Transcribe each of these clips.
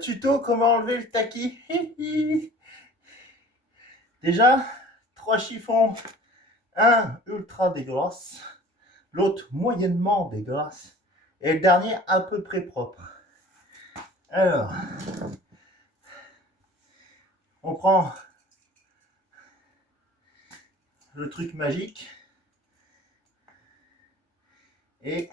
Tuto comment enlever le taquis. Déjà, 3 chiffons, un ultra dégueulasse, l'autre moyennement dégueulasse, et le dernier à peu près propre. Alors, on prend le truc magique et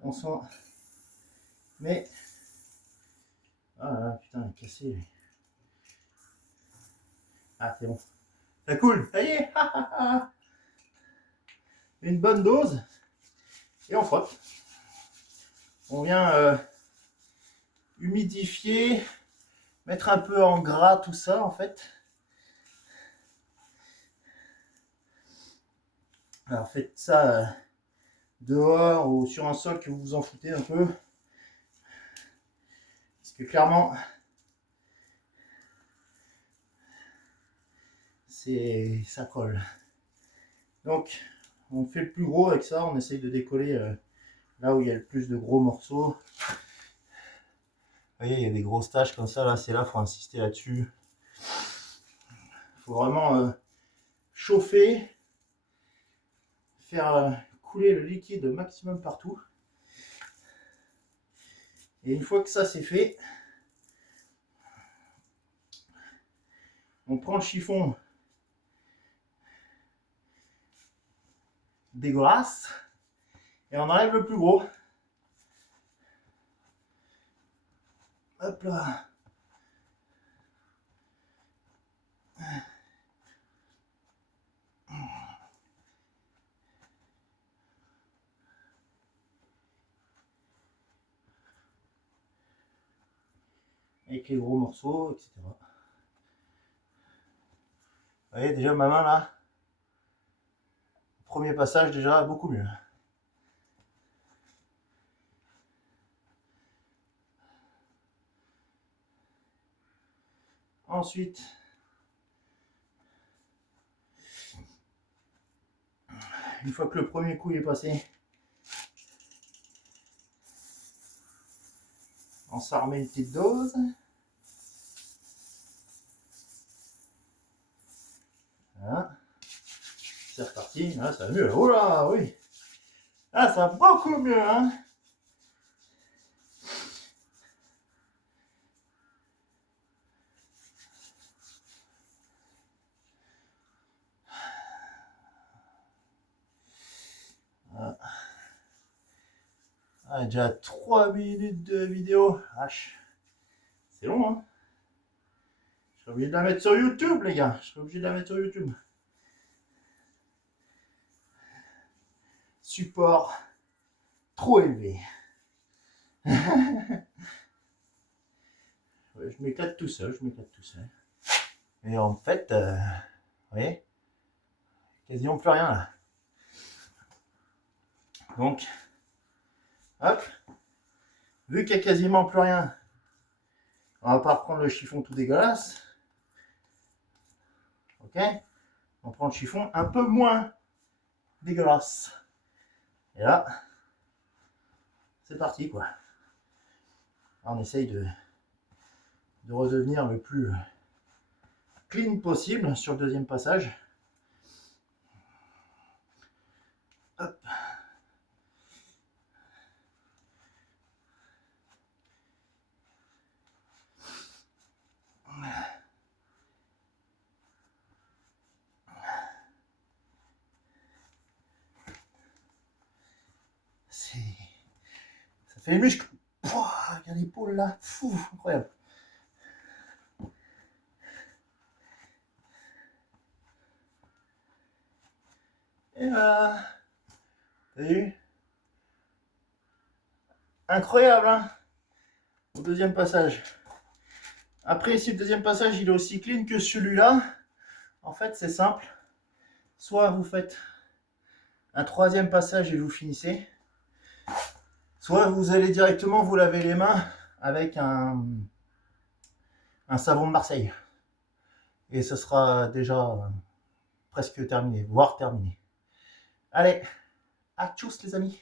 on s'en met. Ah là, putain, il est cassé lui. Ah, c'est bon. Ça coule, ça y est. Une bonne dose et on frotte. On vient humidifier, mettre un peu en gras tout ça en fait. Alors faites ça dehors ou sur un sol que vous vous en foutez un peu. Parce que clairement, ça colle. Donc on fait le plus gros avec ça, on essaye de décoller là où il y a le plus de gros morceaux. Vous voyez, il y a des grosses taches comme ça, là, c'est là, il faut insister là-dessus. Il faut vraiment chauffer, faire couler le liquide au maximum partout. Et une fois que ça c'est fait, on prend le chiffon dégueulasse et on enlève le plus gros. Hop là. Avec les gros morceaux, etc. Vous voyez déjà ma main là, premier passage déjà beaucoup mieux. Ensuite, une fois que le premier coup est passé, on s'en remet une petite dose. Voilà. C'est reparti. Là, ça va mieux. Oh là, oui. Ah, ça va beaucoup mieux, hein. Voilà. Ah, déjà 3 minutes de vidéo. H. C'est long, hein. Je serais obligé de la mettre sur YouTube, les gars. Je serais obligé de la mettre sur YouTube. Support trop élevé. Ouais, je m'éclate tout seul, Et en fait, vous voyez, quasiment plus rien là. Donc, hop, vu qu'il n'y a quasiment plus rien, on va pas reprendre le chiffon tout dégueulasse. Ok, on prend le chiffon un peu moins dégueulasse. Et là, c'est parti quoi. Là, on essaye de redevenir le plus clean possible sur le deuxième passage. Hop. Ça fait les muscles. Regarde l'épaule là. Fou, incroyable. Et voilà. T'as vu? Incroyable, hein? Au deuxième passage. Après, si le deuxième passage il est aussi clean que celui-là, en fait, c'est simple. Soit vous faites un troisième passage et vous finissez, soit vous allez directement vous laver les mains avec un savon de Marseille. Et ce sera déjà presque terminé, voire terminé. Allez, à tchuss les amis.